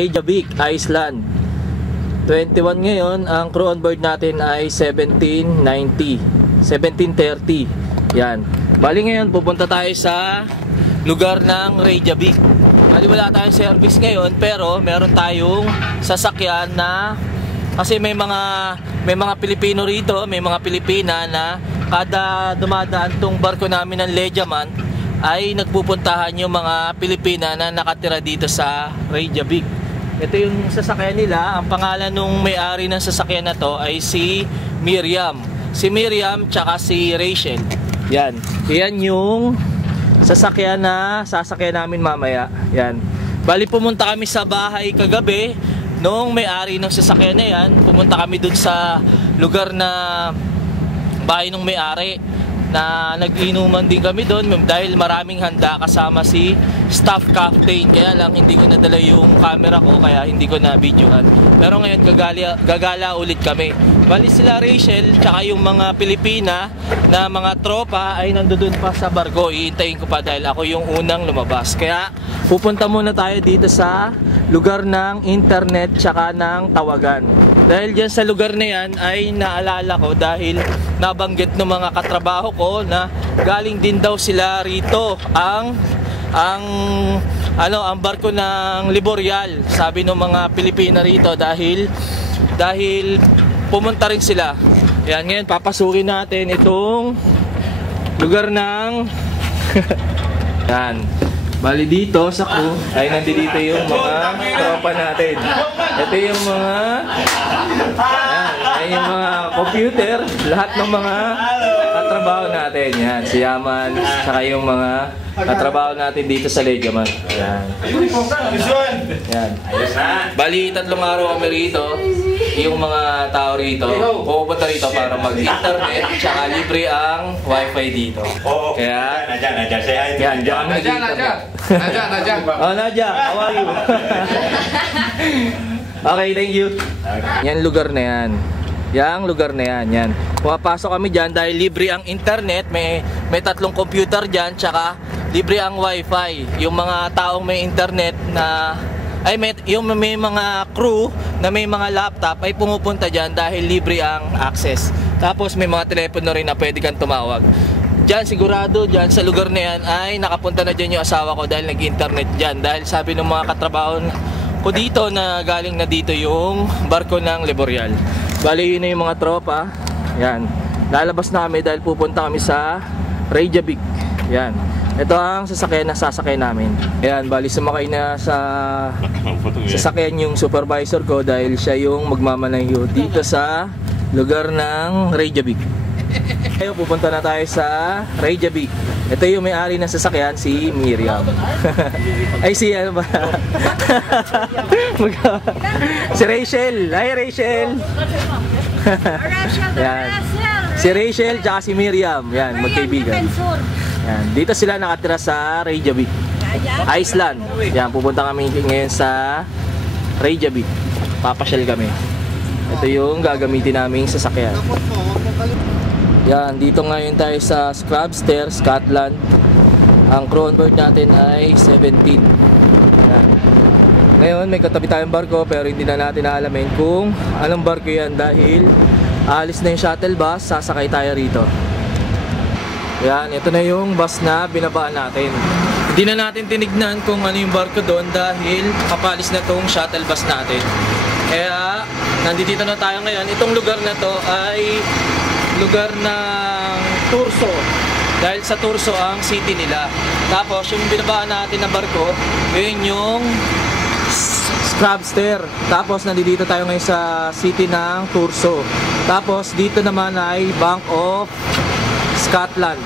Reykjavik, Iceland. 21 ngayon, ang crew on board natin ay 1730. Yan. Bali ngayon, pupunta tayo sa lugar ng Reykjavik. Bali wala tayong service ngayon, pero meron tayong sasakyan na, kasi may mga Pilipino rito, may mga Pilipina na kada dumadaan tong barko namin ng Legiaman ay nagpupuntahan yung mga Pilipina na nakatira dito sa Reykjavik. Ito yung sasakyan nila. Ang pangalan nung may-ari ng sasakyan na to ay si Miriam. Si Miriam tsaka si Rachel. Yan. Yan yung sasakyan na sasakyan namin mamaya. Yan. Bali pumunta kami sa bahay kagabi nung may-ari ng sasakyan na yan. Pumunta kami dun sa lugar na bahay nung may-ari, na nag-inuman din kami doon dahil maraming handa, kasama si staff captain. Kaya lang hindi ko nadala yung camera ko, kaya hindi ko na videoan. Pero ngayon gagala ulit kami. Bali sila Rachel tsaka yung mga Pilipina na mga tropa ay nandoon pa sa barko. Iintayin ko pa dahil ako yung unang lumabas. Kaya pupunta muna tayo dito sa lugar ng internet tsaka ng tawagan. Dahil dyan sa lugar na yan ay naalala ko dahil nabanggit ng mga katrabaho ko na galing din daw sila rito ang barko ng Liborial, sabi ng mga Pilipina rito, dahil pumunta rin sila. Yan, ngayon papasukin natin itong lugar ng yan. Bali dito sa crew ay nandito yung mga tropa natin. Ito yung mga yan yung mga computer, lahat ng mga katrabaho natin. Yan, si Yaman, saka yung mga katrabaho natin dito sa Legiaman. Yan. Yan. Bali, 3 araw kami rito. Yung mga tao rito, pupunta rito para mag-internet, tsaka libre ang wifi dito. Kaya, yan, dyan kami nag-internet. Nadja. Oh, Nadja, how are you? Okay, thank you. Yan lugar na yan. Yang lugar na yan, yan. Pumapasok kami dyan dahil libre ang internet, may 3 computer dyan, tsaka libre ang wifi. Yung mga taong may internet na, yung may mga crew na may mga laptop ay pumupunta dyan dahil libre ang access. Tapos may mga telepono rin na pwede kang tumawag. Dyan sigurado, dyan sa lugar na yan ay nakapunta na dyan yung asawa ko dahil nag-internet dyan. Dahil sabi ng mga katrabaho ko dito na galing na dito yung barko ng Liborial. Bali yun na yung mga tropa. Yan. Lalabas na kami dahil pupunta kami sa Reykjavik. Yan. Ito ang sasakyan na sasakyan namin. Yan. Bali sumakay na sa sasakyan yung supervisor ko dahil siya yung magmamanayo dito sa lugar ng Reykjavik. Ngayon pupunta na tayo sa Reykjavik. Ito yung may-ari ng sasakyan, si Miriam. Ay si ano ba? Si Rachel. Hi Rachel. Yan. Si Rachel tsaka si Miriam. Yan, magkaibigan. Yan. Dito sila nakatira sa Reykjavik, Iceland. Yan, pupunta kami ngayon sa Reykjavik. Papasyal kami. Ito yung gagamitin naming sasakyan. Yan, dito ngayon tayo sa Scrabster, Scotland. Ang crew on board natin ay 17. Yan. Ngayon may katabi tayong barko pero hindi na natin aalamin kung anong barko yan dahil aalis na yung shuttle bus, sasakay tayo rito. Yan, ito na yung bus na binabaan natin. Hindi na natin tinignan kung ano yung barko doon dahil kapalis na tong shuttle bus natin. Kaya nandito na tayo ngayon. Itong lugar na to ay lugar ng Turso, dahil sa Turso ang city nila. Tapos yung binabaan natin na barko, yun yung Scrabster. Tapos nandito tayo ngayon sa city ng Turso. Tapos dito naman ay Bank of Scotland.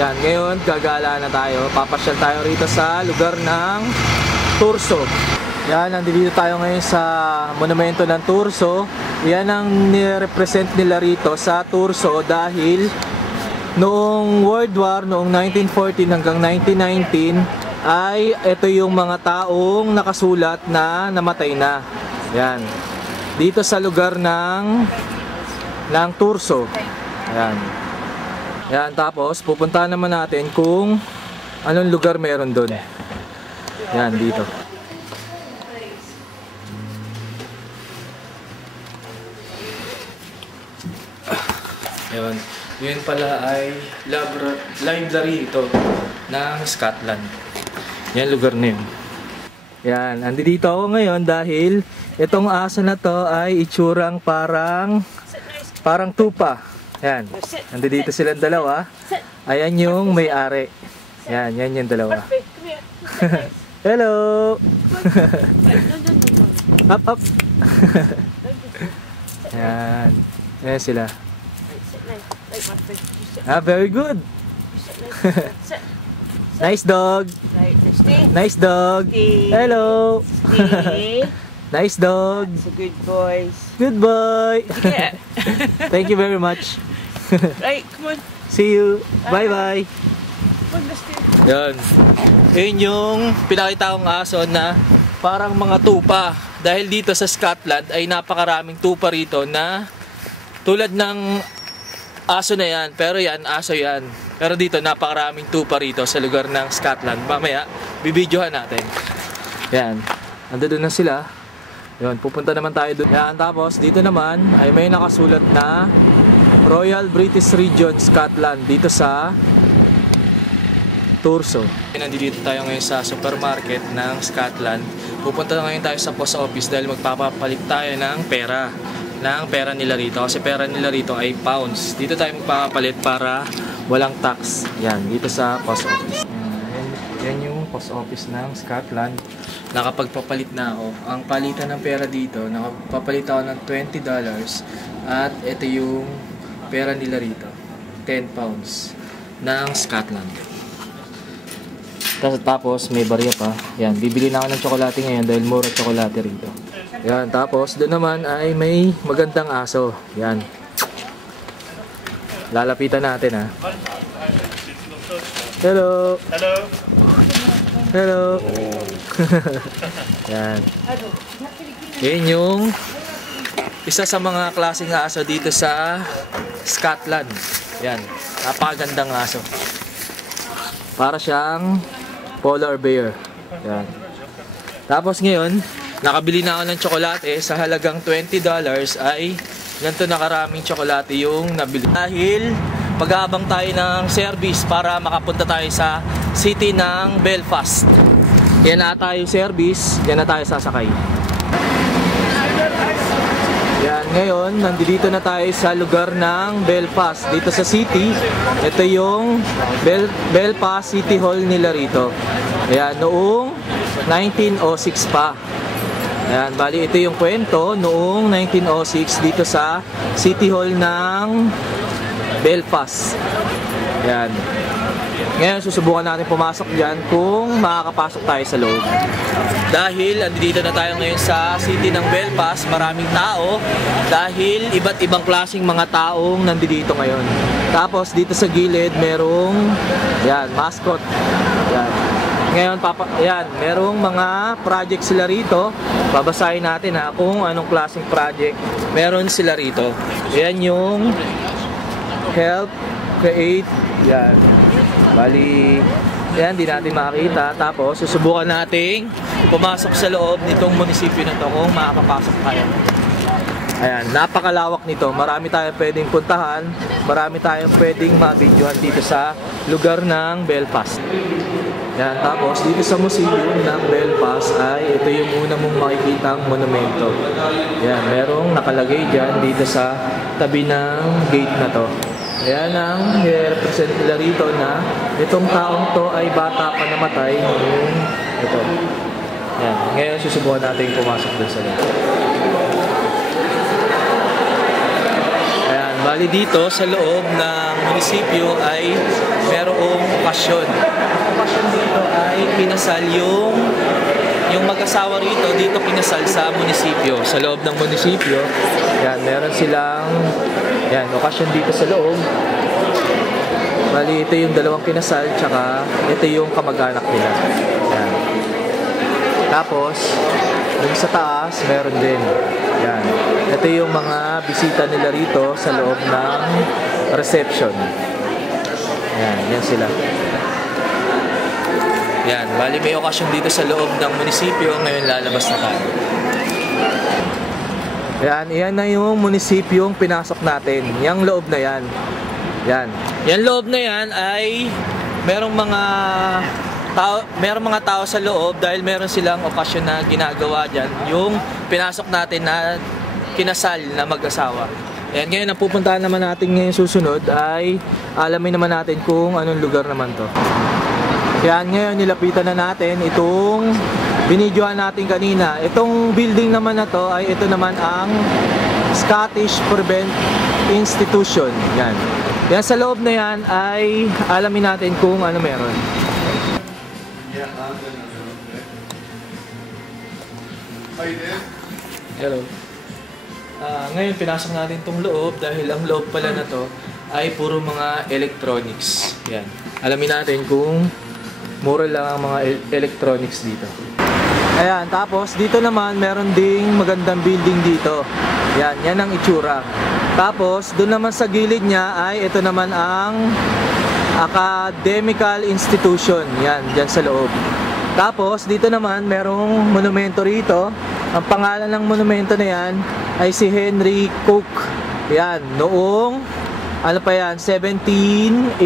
Yan, ngayon gagala na tayo. Papasyal tayo rito sa lugar ng Turso. Yan, nandito tayo ngayon sa monumento ng Turso. Yan ang nirepresent nila rito sa Turso dahil noong World War, noong 1914 hanggang 1919 ay ito yung mga taong nakasulat na namatay na. Yan. Dito sa lugar ng Turso. Yan. Yan, tapos pupuntahan naman natin kung anong lugar meron doon. Yan, dito. Ayun. Yun pala ay library ito ng Scotland. Yan lugar na yun. Yan, andito ako ngayon dahil itong aso na to ay itsurang parang tupa. Yan, andito silang dalawa. Ayan yung may-ari. Yan yung dalawa. Hello! Up! Yan. Ayan sila. Very good. Nice dog. Nice dog. Hello. Nice dog. That's a good boys. Good boy. Yeah. Thank you very much. Right, come on. See you. Bye-bye. Come on, Dusty. Yan. Yun yung pinakita kong aso na parang mga tupa. Dahil dito sa Scotland ay napakaraming tupa rito na tulad ng aso na yan. Pero yan, aso yan. Pero dito napakaraming tupa rito sa lugar ng Scotland. Mamaya, bibidyohan natin. Yan. Ando doon na sila. Yun, pupunta naman tayo doon. Yan, tapos dito naman ay may nakasulat na Royal British Region Scotland dito sa Thurso. Nandito tayo ngayon sa supermarket ng Scotland. Pupunta ngayon tayo sa post office dahil magpapapalit tayo ng pera nila rito. Kasi pera nila rito ay pounds. Dito tayo magpapapalit para walang tax. Yan, dito sa post office. Yan yung post office ng Scotland. Nakapagpapalit na ako. Ang palitan ng pera dito, nakapapalit ako ng $20 at ito yung pera nila rito, 10 pounds ng Scotland. Tapos may barya pa. Yan, bibili na ako ng tsokolate ngayon dahil mura tsokolate rito. Yan, tapos doon naman ay may magandang aso. Yan. Lalapitan natin ha. Hello. Hello. Hello. Yan. Yan yung isa sa mga klaseng aso dito sa Scotland. Yan. Napakagandang aso. Para siyang polar bear. Yan. Tapos ngayon, nakabili na ako ng tsokolate sa halagang $20 ay ganito na karaming tsokolate yung nabili. Dahil pag-aabang tayo ng service para makapunta tayo sa city ng Belfast. Yan na tayo service, yan na tayo sasakay. Yan, ngayon, nandito na tayo sa lugar ng Belfast. Dito sa city, ito yung Belfast City Hall nila rito. Ayan, noong 1906 pa. Ayan, bali ito yung kwento noong 1906 dito sa City Hall ng Belfast. Ayan. Ngayon, susubukan natin pumasok dyan kung makakapasok tayo sa loob. Dahil andito na tayo ngayon sa city ng Belfast, maraming tao dahil iba't ibang klaseng mga taong nandito ngayon. Tapos dito sa gilid merong yan, mascot. Yan. Ngayon yan, merong mga project sila rito. Babasahin natin ha kung anong klaseng project meron sila rito. Yan yung help create yan. Bali, yan, di natin makakita. Tapos, susubukan nating pumasok sa loob nitong munisipyo na to kung makakapasok tayo. Ayan, napakalawak nito. Marami tayong pwedeng puntahan. Marami tayong pwedeng mabidyohan dito sa lugar ng Belfast. Yan, tapos dito sa museum ng Belfast ay ito yung una mong makikitang monumento. Yan, merong nakalagay dyan dito sa tabi ng gate na to. Ayan ang represent nila rito na itong taong to ay bata pa namatay noong ito. Ayan. Ngayon susubukan natin pumasok dun sa loob. Ayan. Bali dito sa loob ng munisipyo ay merong okasyon. Ang okasyon dito ay kinasal yung mag-asawa rito dito kinasal sa munisipyo. Sa loob ng munisipyo, yan, meron silang yan, okasyon dito sa loob. Bali, ito yung dalawang kinasal, tsaka ito yung kamag-anak nila. Yan. Tapos, dun sa taas, meron din. Yan. Ito yung mga bisita nila rito sa loob ng reception. Yan, yan sila. Yan, bali may okasyon dito sa loob ng munisipyo. Ngayon lalabas na tayo. Yan, yan na yung munisipyong pinasok natin. Yang loob na yan. Yan. Yan loob na yan ay merong mga tao sa loob dahil meron silang okasyon na ginagawa dyan. Yung pinasok natin na kinasal na mag-asawa. Yan, ngayon ang pupuntahan naman natin ngayon susunod ay alamin naman natin kung anong lugar naman to. Yan, ngayon nilapitan na natin itong binidyohan natin kanina. Itong building naman na to ay ito naman ang Scottish Prevent Institution. Yan. Yan sa loob na yan ay alamin natin kung ano meron. Hello. Ngayon pinasok natin itong loob dahil ang loob pala na to ay puro mga electronics. Yan. Alamin natin kung mura lang ang mga electronics dito. Ayan, tapos dito naman meron ding magandang building dito. Yan, yan ang itsura. Tapos doon naman sa gilid niya ay ito naman ang Academical Institution. Yan, dyan sa loob. Tapos dito naman merong monumento rito. Ang pangalan ng monumento na yan ay si Henry Cook. Yan, noong ano pa yan, 1780.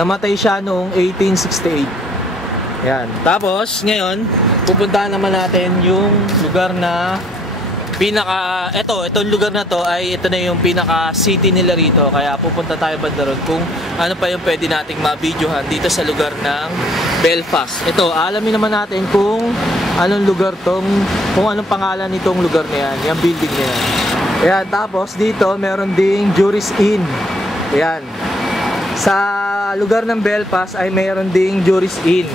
Namatay siya noong 1868. Yan. Tapos, ngayon, pupuntahan naman natin yung lugar na itong lugar na to ay ito na yung pinaka city nila rito. Kaya pupunta tayo banda ron kung ano pa yung pwede nating ma-videohan dito sa lugar ng Belfast. Ito, alamin naman natin kung anong lugar kung anong pangalan nitong lugar na yan, yung building na yan. Ayan, tapos dito meron ding Juris Inn. Ayan. Sa lugar ng Belfast ay meron ding Juris Inn.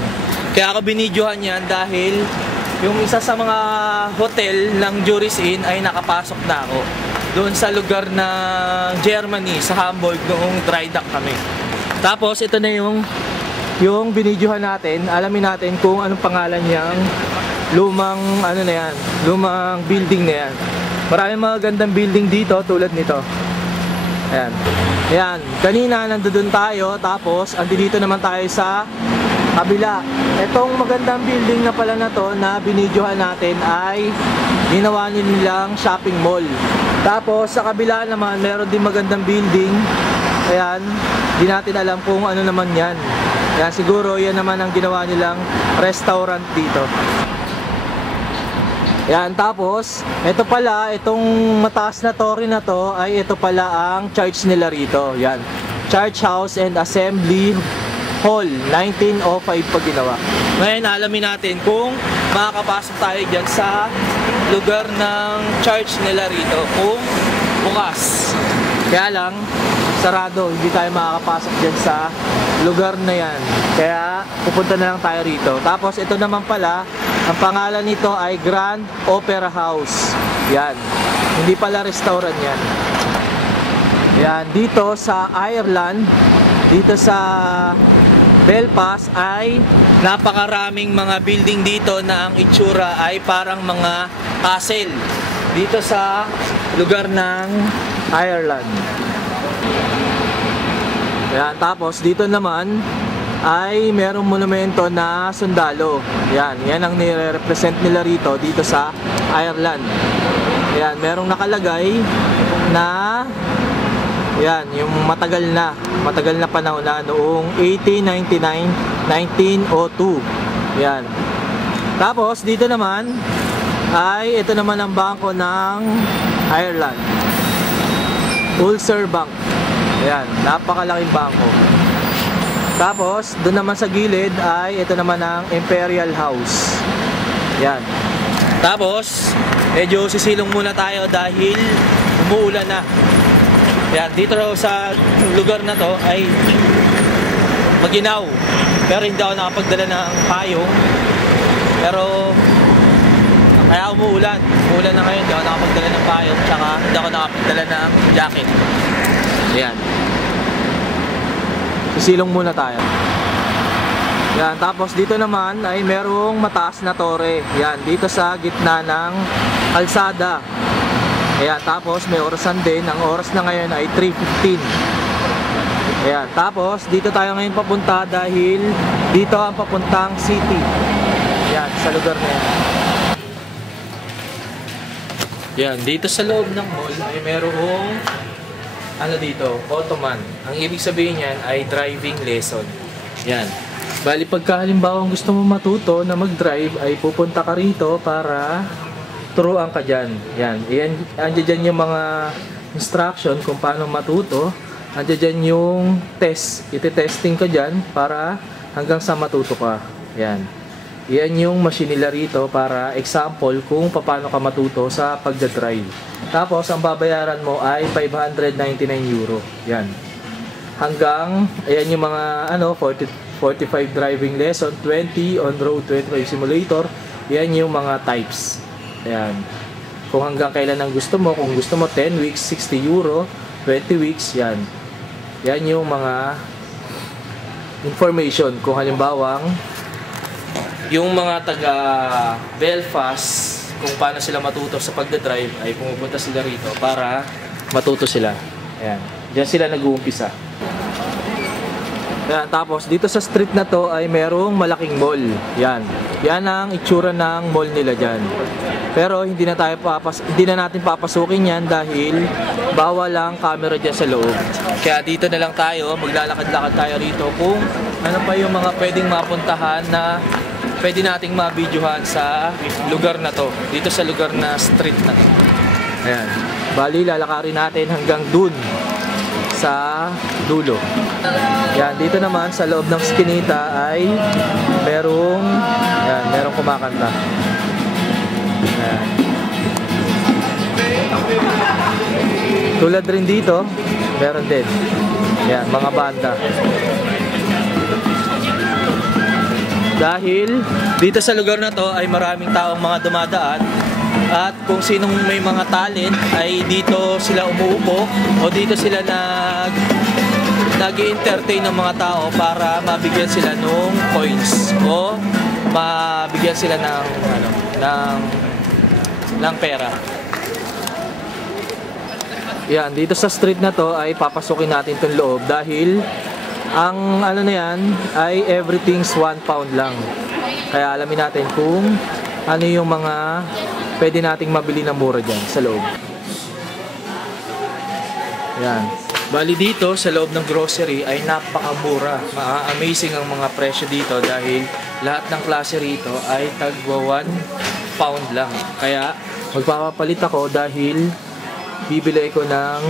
Kaya ako binidyohan yan dahil yung isa sa mga hotel ng Juris Inn ay nakapasok na ako doon sa lugar ng Germany, sa Hamburg, noong dry dock kami. Tapos ito na yung binidyohan natin. Alamin natin kung anong pangalan niyang lumang lumang building na yan. Maraming mga gandang building dito tulad nito. Ayan. Ayan. Kanina nandoon tayo, tapos andito naman tayo sa kabila. Itong magandang building na pala na to na binidyohan natin ay ginawa nilang shopping mall. Tapos sa kabila naman meron din magandang building. Ayan, di natin alam kung ano naman yan. Ayan, siguro yan naman ang ginawa nilang restaurant dito. Ayan, tapos ito pala, itong mataas na torre na to ay ito pala ang church nila rito. Ayan, Church House and Assembly Hall, 1905 pa ginawa. Ngayon alamin natin kung makakapasok tayo dyan sa lugar ng church nila rito, kung bukas. Kaya lang sarado, hindi tayo makakapasok dyan sa lugar na yan. Kaya pupunta na lang tayo rito. Tapos ito naman pala, ang pangalan nito ay Grand Opera House. Yan, hindi pala restaurant yan. Yan, dito sa Ireland, dito sa Belfast ay napakaraming mga building dito na ang itsura ay parang mga castle dito sa lugar ng Ireland. Yan, tapos dito naman ay merong monumento na sundalo. Yan, yan ang nire-represent nila rito dito sa Ireland. Yan, merong nakalagay na yan, yung matagal na panahon na noong 1899, 1902. Yan. Tapos dito naman ay ito naman ang bangko ng Ireland. Ulster Bank. Yan, napakalaking bangko. Tapos doon naman sa gilid ay ito naman ang Imperial House. Yan. Tapos medyo sisilong muna tayo dahil umuulan na. Yan, dito sa lugar na to ay maginaw. Pero hindi ako nakapagdala ng payong. Pero kaya umuulan. Umuulan na ngayon, hindi ako nakapagdala ng payong. Tsaka hindi ako nakapagdala ng jacket. Yan. Sisilong muna tayo. Yan, tapos dito naman ay merong mataas na tore. Yan, dito sa gitna ng kalsada. Ayan, tapos may orasan din. Ang oras na ngayon ay 3:15. Ayan, tapos dito tayo ngayon papunta dahil dito ang papuntang city. Ayan, sa lugar na yan. Yan, dito sa loob ng mall ay merong ano dito, Ottoman. Ang ibig sabihin yan ay driving lesson. Yan. Bali pagka halimbawa gusto mo matuto na mag-drive ay pupunta ka rito para turuan ka dyan. Yan. Andiyan dyan yung mga instruction kung paano matuto. Andiyan dyan yung test. Iti-testing ka dyan para hanggang sa matuto ka. Yan. Yan yung machine nila rito para example kung paano ka matuto sa pagdadrive. Tapos, ang babayaran mo ay 599 euro. Yan. Hanggang, ayan yung mga 45 driving lesson, 20 on-road, 25 simulator. Yan yung mga types. Ayan. Kung hanggang kailan ang gusto mo, kung gusto mo 10 weeks, 60 euro, 20 weeks, yan. Yan yung mga information. Kung halimbawang yung mga taga Belfast, kung paano sila matuto sa pagdadrive, ay pumupunta sila rito para matuto sila. Ayan. Diyan sila nag-uumpisa. Ayan. Tapos, dito sa street na to ay merong malaking mall. Yan. Yan ang itsura ng mall nila dyan. Pero, hindi na natin papasukin yan dahil bawal lang camera dyan sa loob. Kaya dito na lang tayo, maglalakad-lakad tayo rito kung ano pa yung mga pwedeng mapuntahan na pwede nating mabidyohan sa lugar na to. Dito sa lugar na street na to. Ayan. Bali, lalakarin natin hanggang dun sa dulo. Yan. Dito naman sa loob ng skinita ay merong kumakanta. Ayan. Tulad rin dito, meron din. Yan, mga banda. Dahil dito sa lugar na to ay maraming taong mga dumadaan at kung sinong may mga talent ay dito sila umuupo o dito sila nag-entertain ng mga tao para mabigyan sila ng coins o mabigyan sila ng pera. Yan, dito sa street na to ay papasukin natin itong loob dahil ang ano na yan ay everything's 1 pound lang. Kaya alamin natin kung ano yung mga pwede nating mabili na mura dyan sa loob. Yan. Bali dito sa loob ng grocery ay napakamura. Amazing ang mga presyo dito dahil lahat ng klase rito ay tagwa 1 pound lang. Kaya magpapapalit ako dahil bibili ko ng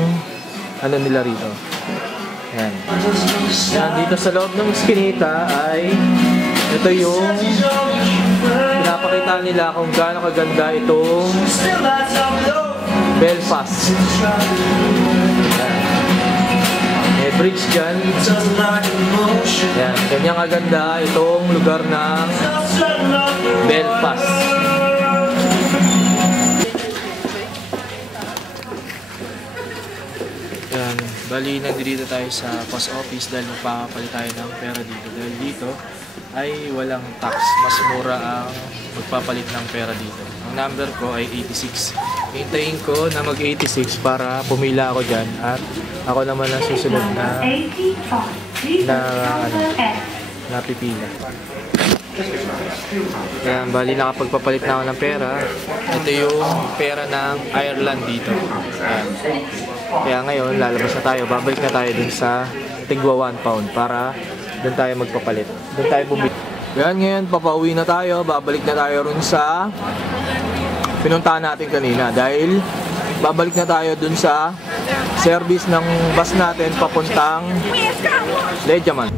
ano nila rito. Yan. Yan, dito sa loob ng skinita ay ito yung pinapakita nila kung gaano kaganda itong Belfast. Yan. May bridge dyan. Yan, ganyan kaganda itong lugar ng Belfast. Yan, bali nandito tayo sa post office dahil magpapalit tayo ng pera dito. Dahil dito ay walang tax, mas mura ang magpapalit ng pera dito. Ang number ko ay 86. Hintayin ko na mag-86 para pumila ako dyan at ako naman ang susunod na pipila. Yan, bali nakapagpapalit na ako ng pera. Ito yung pera ng Ireland dito. Yan. Kaya ngayon, lalabas na tayo. Babalik na tayo dun sa tigwa 1 pound para dun tayo magpapalit. Dun tayo bumili. Yan, ngayon, papauwi na tayo. Babalik na tayo rin sa pinuntahan natin kanina. Dahil babalik na tayo dun sa service ng bus natin papuntang Lejaman.